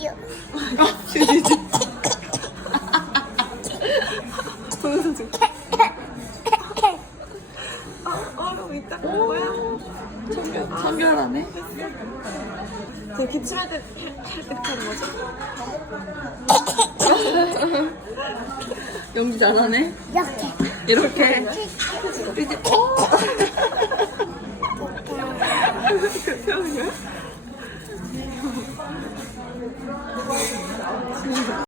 슈지요. 동영상 찍. 얼음 있다. 뭐야? 참견하네. 저 기침할 때 이렇게 하는 거죠? 연기 잘하네. 이렇게. 이렇게. 이제